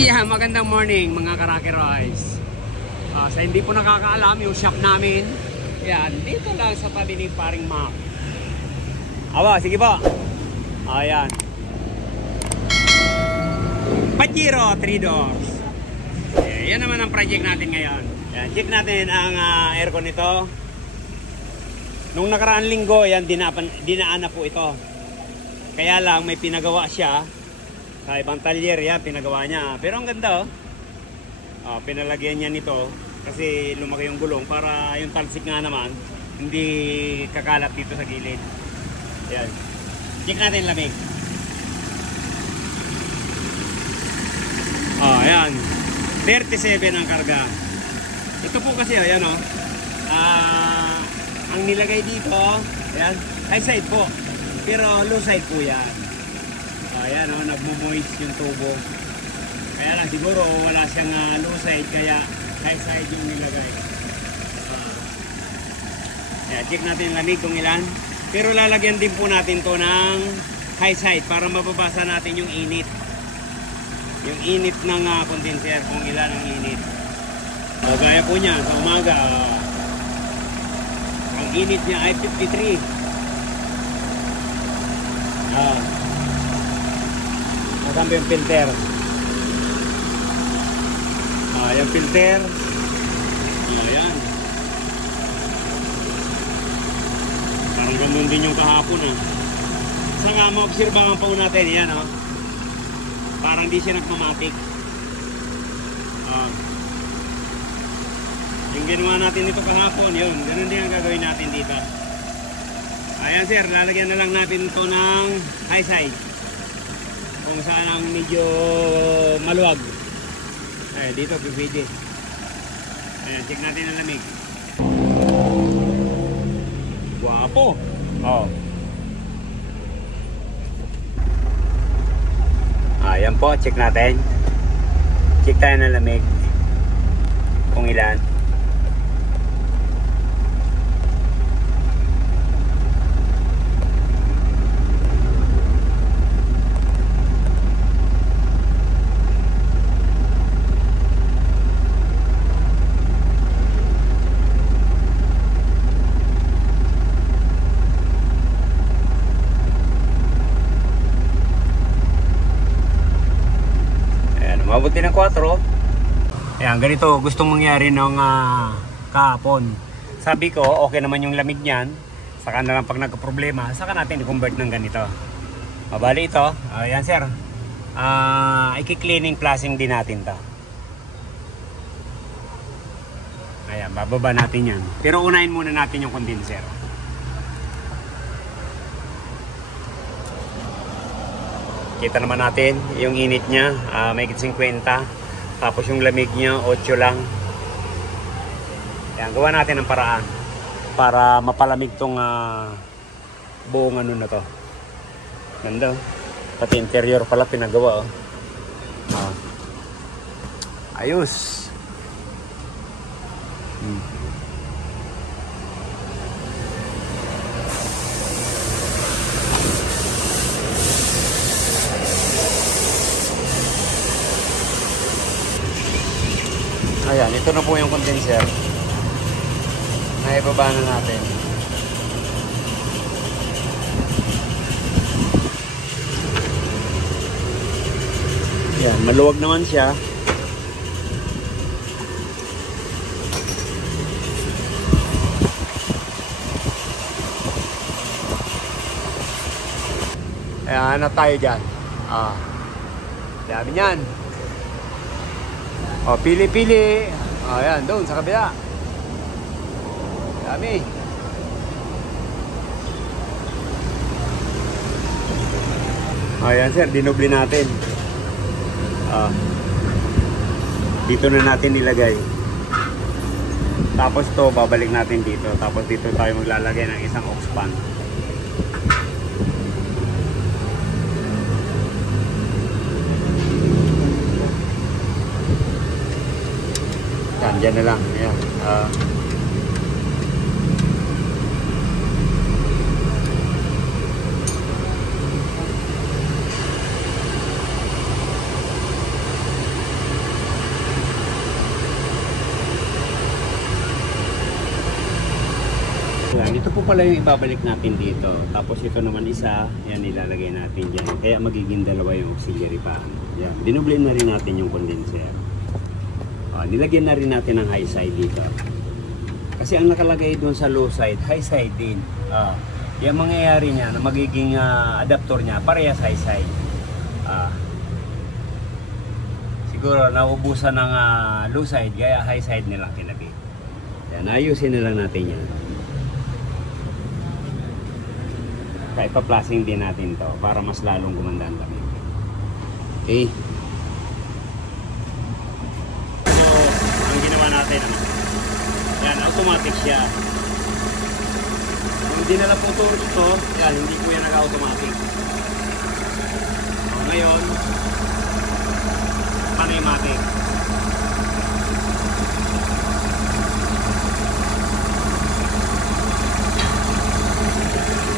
Yeah, magandang morning mga Karaki Royce. Sa hindi po nakakaalam, yung shop namin, yan, dito lang sa tabi ni paring Mac. Aba, sige po. Ayan. Pajero 3 doors. Yan naman ang project natin ngayon. Yan, check natin ang aircon nito. Nung nakaraang linggo, yan, dinaan na po ito. Kaya lang, may pinagawa siya. Sa ibang talyer yan, pinagawa niya. Pero ang ganda, pinalagyan niya nito kasi lumaki yung gulong para yung talsik nga naman hindi kakalat dito sa gilid. Ayan. Check natin lamig. Ayan. 37 ang karga. Ito po kasi, ayan o. Ang nilagay dito, ayan, high side po. Pero low side po yan. Ayan o, nagmo-moist yung tubo. Kaya lang siguro wala siyang low side kaya high side yung nilagay. Ayan, check natin yung lamig kung ilan. Pero lalagyan din po natin to ng high side para mababasa natin yung init. Yung init ng condenser kung ilan ang init. Gaya po niya sa umaga, ang init niya ay 53. Kasama yung filter. Yung filter. Ayan. Parang ganun din yung kahapon. Sa nga maobserbahan po natin. Yan o. Parang di siya nagmamatik. Yung ginawa natin dito kahapon, yun. Ganun din ang gagawin natin dito. Ayan sir, lalagyan na lang natin ito ng high side. Kung saan ang medyo maluwag. Ayan, dito pipili. Ayan, check natin ang lamig. Guwapo. Ayan po, check natin. Check tayo ng lamig. Kung ilan. Mabuti ng 4. Ayan, ganito gustong mangyari ng kahapon. Sabi ko, okay naman yung lamig niyan. Saka na lang pag nagka-problema, saka natin i-convert ng ganito. Mabali ito. Ayan sir. I-cleaning flashing din natin to. Ayan, bababa natin yan. Pero unahin muna natin yung condenser. Kita naman natin yung init niya, may 50. Tapos yung lamig niya, 8 lang. Ayan, gawa natin ng paraan para mapalamig tong buong ano na to. Ganda. Pati interior pala pinagawa. Ayos. Ayan, ito na po yung condenser. Naibaba na natin. Ayan, maluwag naman siya. Ayan, ano tayo dyan? Dami yan. Pili-pili. Ayan, doon sa kabila. Dami. Ayan sir, dinubli natin. Dito na natin nilagay. Tapos to babalik natin dito. Tapos dito tayo maglalagay ng isang aux pan. Diyan na lang. Ayan. pala yung ibabalik natin dito. Tapos ito naman isa, yan ilalagay natin dyan. Kaya magiging dalawa yung auxiliary fan. Yan, dinubli na rin natin yung condenser. Nilagyan na rin natin ng high side dito. Kasi ang nakalagay doon sa low side, high side din. Yung mangyayari niya na magiging adapter niya, parehas high side. Siguro naubusan ng low side, kaya high side nilang kinabit. Yan, ayusin na lang natin yan. Kaya ipa-plasing din natin to para mas lalong gumanda ang lamig. Okay. So, ang ginawa natin, yan, automatic siya. Kung hindi na lang po ito, yan, hindi po yan nag-automatic. So, ngayon, pneumatic.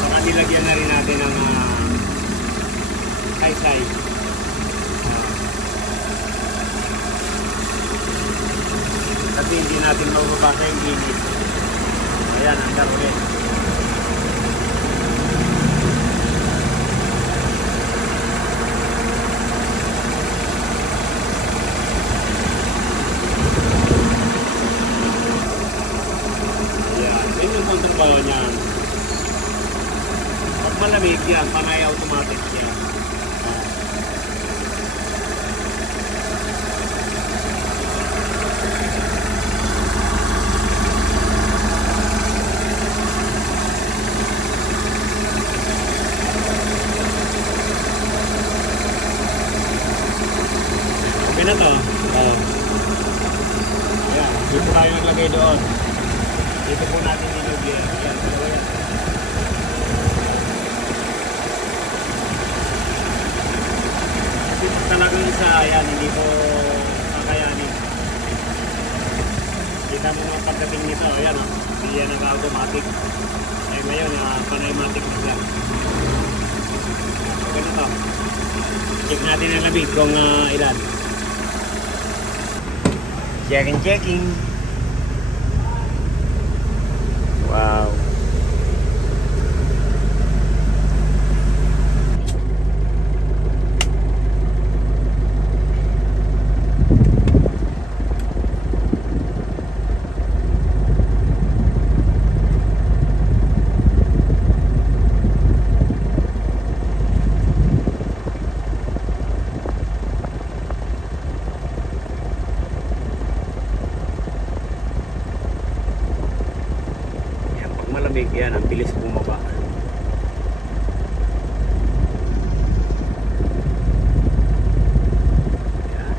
Saka nilagyan na rin natin ng high side. Kasi hindi natin mababasa yung init. Ayan, ang ulit. Ayan, yun yung kontrol niya. Pag malamig yan, panay automatic siya. Okay na to. Ayan, dito tayo naglagay doon. Dito po natin nilagyan. Ayan, ayan. Kasi talagang isa, ayan, hindi po kakayanin. Kita mo mga pagdating nito, ayan, hindi yan nag-automatic. Eh ngayon, pneumatic na lang. Okay na to. Check natin ang labig kung ilan. Checking. Wow. Malamig yan, ang bilis bumaba. Yan.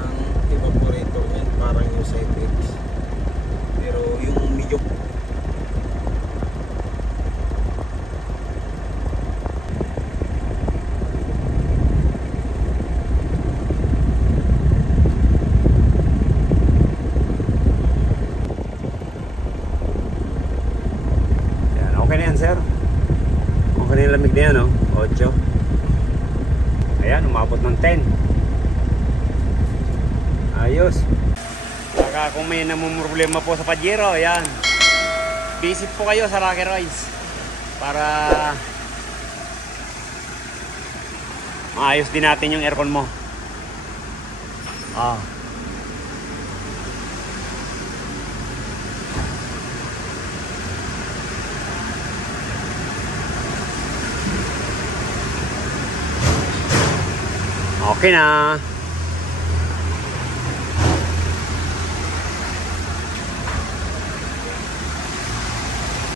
Ang evaporator niyan parang yung side edge. Pero yung medyo okay na yan, sir. Okay na yung lamig na yan, no? 8. Ayan, umabot ng 10. Ayos. Saka kung may namumroblema po sa Pajero, ayan. Visit po kayo sa Rocky Rides para maayos din natin yung aircon mo. Okay na.